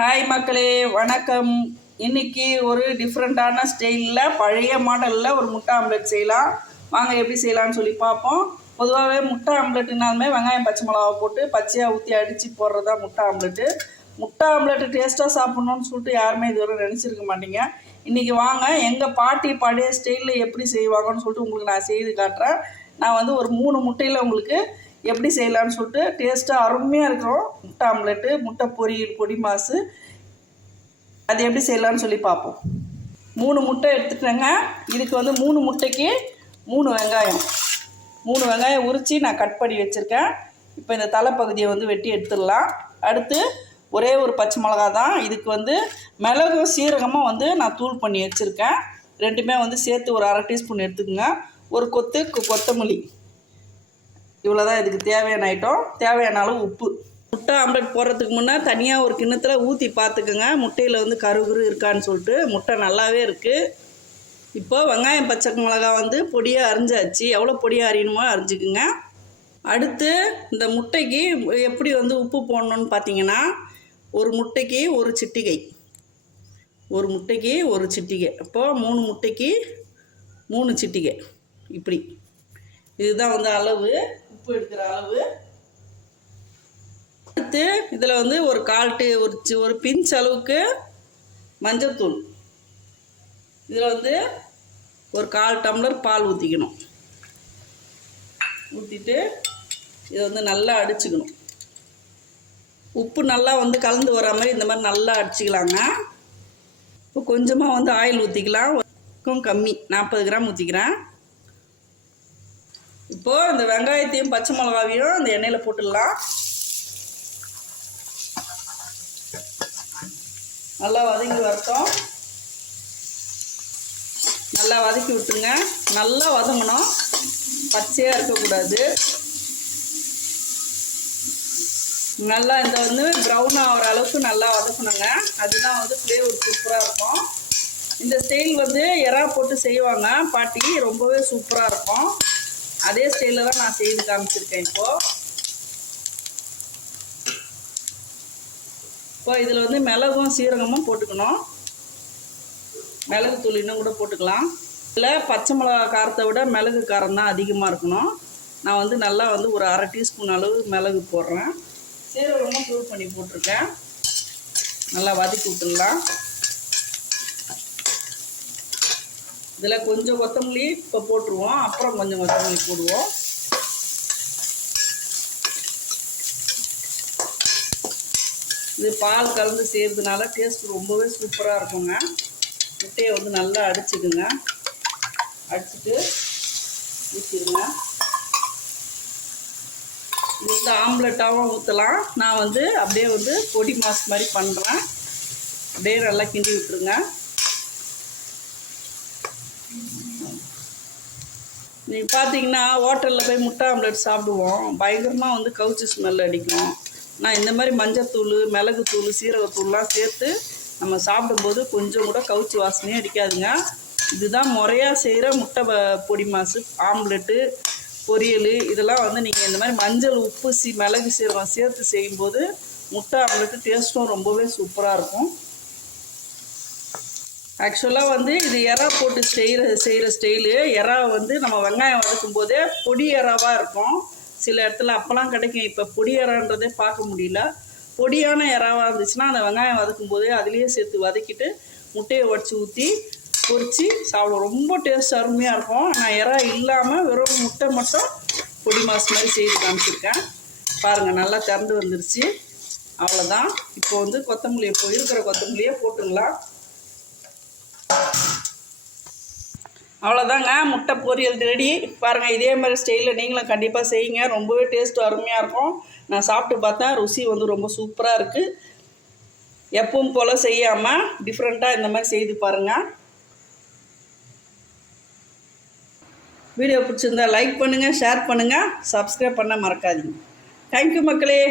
Hi மக்களே. வணக்கம். இன்னைக்கு ஒரு டிஃப்ரெண்ட்டான ஸ்டைலில் பழைய மாடலில் ஒரு முட்டை ஆம்லெட் செய்யலாம். வாங்க எப்படி செய்யலாம்னு சொல்லி பார்ப்போம். பொதுவாகவே முட்டை ஆம்லெட்டுனாலுமே வெங்காயம் பச்சை மிளகா போட்டு பச்சையாக ஊற்றி அடித்து போடுறது தான் முட்டை ஆம்லெட்டு முட்டை ஆம்லெட்டு டேஸ்ட்டாக சாப்பிட்ணுன்னு சொல்லிட்டு யாருமே இதுவரை நினச்சிருக்க மாட்டீங்க. இன்றைக்கி வாங்க எங்கள் பாட்டி பழைய ஸ்டைலில் எப்படி செய்வாங்கன்னு சொல்லிட்டு உங்களுக்கு நான் செய்து காட்டுறேன். நான் வந்து ஒரு மூணு முட்டையில் உங்களுக்கு எப்படி செய்யலாம்னு சொல்லிட்டு டேஸ்ட்டாக அருமையாக இருக்கும் முட்டை ஆம்லெட்டு முட்டை பொரியல் பொடி மாசு. அது எப்படி செய்யலாம்னு சொல்லி பார்ப்போம். மூணு முட்டை எடுத்துட்டேங்க. இதுக்கு வந்து மூணு முட்டைக்கு மூணு வெங்காயம். மூணு வெங்காயம் உரித்து நான் கட் பண்ணி வச்சுருக்கேன். இப்போ இந்த தலைப்பகுதியை வந்து வெட்டி எடுத்துடலாம். அடுத்து ஒரே ஒரு பச்சை மிளகா தான். இதுக்கு வந்து மிளகும் சீரகமும் வந்து நான் தூள் பண்ணி வச்சுருக்கேன். ரெண்டுமே வந்து சேர்த்து ஒரு அரை டீஸ்பூன் எடுத்துக்கோங்க. ஒரு கொத்து கொத்தமல்லி. இவ்வளோ தான் இதுக்கு தேவையான ஐட்டம் தேவையான அளவு உப்பு. முட்டை ஆம்லெட் போடுறதுக்கு முன்னே தனியாக ஒரு கிண்ணத்தில் ஊற்றி பார்த்துக்குங்க முட்டையில் வந்து கருகுரு இருக்கான்னு சொல்லிட்டு முட்டை நல்லாவே இருக்குது இப்போ வெங்காயம் பச்சை மிளகா வந்து பொடியாக அரிஞ்சாச்சு. எவ்வளோ பொடியாக அரியணுமோ அரிஞ்சுக்குங்க. அடுத்து இந்த முட்டைக்கு எப்படி வந்து உப்பு போடணுன்னு பார்த்தீங்கன்னா ஒரு முட்டைக்கு ஒரு சிட்டிகை. ஒரு முட்டைக்கு ஒரு சிட்டிகை. அப்போது மூணு முட்டைக்கு மூணு சிட்டிகை. இப்படி. இதுதான் வந்து அளவு. உப்பு எடுக்கிற அளவு. அடுத்து இதில் வந்து ஒரு கால் டீ ஒரு ஒரு பிஞ்ச் அளவுக்கு மஞ்சள்தூள் இதில் வந்து ஒரு கால் டம்ளர் பால் ஊற்றிக்கணும் ஊற்றிட்டு இதை வந்து நல்லா அடிச்சுக்கணும். உப்பு நல்லா வந்து கலந்து வர மாதிரி இந்த மாதிரி நல்லா அடிச்சுக்கலாங்க. இப்போ கொஞ்சமாக வந்து ஆயில் ஊற்றிக்கலாம் கம்மி. நாற்பது கிராம் ஊற்றிக்கிறேன் இப்போது இந்த வெங்காயத்தையும் பச்சை மிளகாவையும் இந்த எண்ணெயில் போட்டுடலாம். நல்லா வதங்கி வரட்டும். நல்லா வதக்கி விட்டுருங்க. நல்லா வதங்கணும். பச்சையாக இருக்கக்கூடாது. நல்லா இந்த வந்து ப்ரௌன் ஆகிற அளவுக்கு நல்லா வதக்கணுங்க. அதுதான் வந்து ஃப்ளேவர் சூப்பராக இருக்கும். இந்த ஸ்டைல் வந்து எறா போட்டு செய்வாங்க. பாட்டி ரொம்பவே சூப்பராக இருக்கும். அதே ஸ்டைலில் தான் நான் செய்து காமிச்சிருக்கேன் இப்போது இப்போ இதில் வந்து மிளகும் சீரகமும் போட்டுக்கணும். மிளகு தூள் இன்னும் கூட போட்டுக்கலாம். இதில் பச்சை மிளகா காரத்தை விட மிளகு காரம் தான் அதிகமாக இருக்கணும். நான் வந்து நல்லா வந்து ஒரு அரை டீஸ்பூன் அளவு மிளகு போடுறேன். சீரகமும் தூள் பண்ணி போட்டிருக்கேன். நல்லா வதக்கி விட்டுடலாம். இதில் கொஞ்சம் கொத்தமல்லி இப்போ போட்டுருவோம். அப்புறம் கொஞ்சம் கொத்தமல்லி போடுவோம். இது பால் கலந்து செய்கிறதுனால டேஸ்ட் ரொம்பவே சூப்பராக இருக்குங்க. முட்டையை வந்து நல்லா அடிச்சுக்குங்க. அடிச்சுட்டு ஊற்றிடுங்க இது வந்து ஆம்லெட்டாகவும் ஊற்றலாம் நான் வந்து அப்படியே வந்து பொடி மாஸ் மாதிரி பண்ணுறேன் அப்படியே நல்லா கிண்டி விட்டுருங்க. நீங்கள் பார்த்தீங்கன்னா ஹோட்டலில் போய் முட்டை ஆம்லெட் சாப்பிடுவோம். பயங்கரமாக வந்து கவுச்சி ஸ்மெல் அடிக்கும். நான் இந்த மாதிரி மஞ்சத்தூள் மிளகுத்தூள் சீரகத்தூள்லாம் சேர்த்து நம்ம சாப்பிடும்போது கொஞ்சம் கூட கவுச்சி வாசனையும் அடிக்காதுங்க. இதுதான் முறையாக செய்கிற முட்டை பொடி மாசு ஆம்லெட்டு பொரியல் இதெல்லாம் வந்து நீங்கள் இந்த மாதிரி மஞ்சள் உப்பு சி மிளகு சீரகம் சேர்த்து செய்யும்போது முட்டை ஆம்லெட்டு டேஸ்ட்டும் ரொம்பவே சூப்பராக இருக்கும். ஆக்சுவலாக வந்து இது எறா போட்டு செய்கிற செய்கிற ஸ்டைலு எறா வந்து நம்ம வெங்காயம் வதக்கும் போதே பொடி எறாவாக இருக்கும். சில இடத்துல அப்போலாம் கிடைக்கும். இப்போ பொடி எறான்றதே பார்க்க முடியல. பொடியான எறாவாக இருந்துச்சுன்னா அந்த வெங்காயம் வதக்கும் போதே அதுலேயே சேர்த்து வதக்கிட்டு முட்டையை உடச்சி ஊற்றி பொரித்து சாப்பிடுவோம். ரொம்ப டேஸ்ட் அருமையாக இருக்கும். நான் எறா இல்லாமல் வெறும் முட்டை மட்டும் பொடி மாஸ் மாதிரி செய்து காமிச்சிருக்கேன். பாருங்கள் நல்லா திறந்து வந்துருச்சு. அவ்வளோதான் இப்போ வந்து கொத்தமல்லியை இப்போ இருக்கிற கொத்தமல்லியை போட்டுக்கலாம் அவ்வளோதாங்க முட்டை பொரியல் ரெடி. பாருங்கள் இதே மாதிரி ஸ்டைலில் நீங்களும் கண்டிப்பாக செய்யுங்க. ரொம்பவே டேஸ்ட் அருமையாக இருக்கும். நான் சாப்பிட்டு பார்த்தேன். ருசி வந்து ரொம்ப சூப்பராக இருக்குது எப்பவும் போல் செய்யாமல் டிஃப்ரெண்ட்டாக இந்த மாதிரி செய்து பாருங்கள் வீடியோ பிடிச்சிருந்தா லைக் பண்ணுங்கள் ஷேர் பண்ணுங்கள் சப்ஸ்கிரைப் பண்ண மறக்காதீங்க. தேங்க்யூ மக்களே.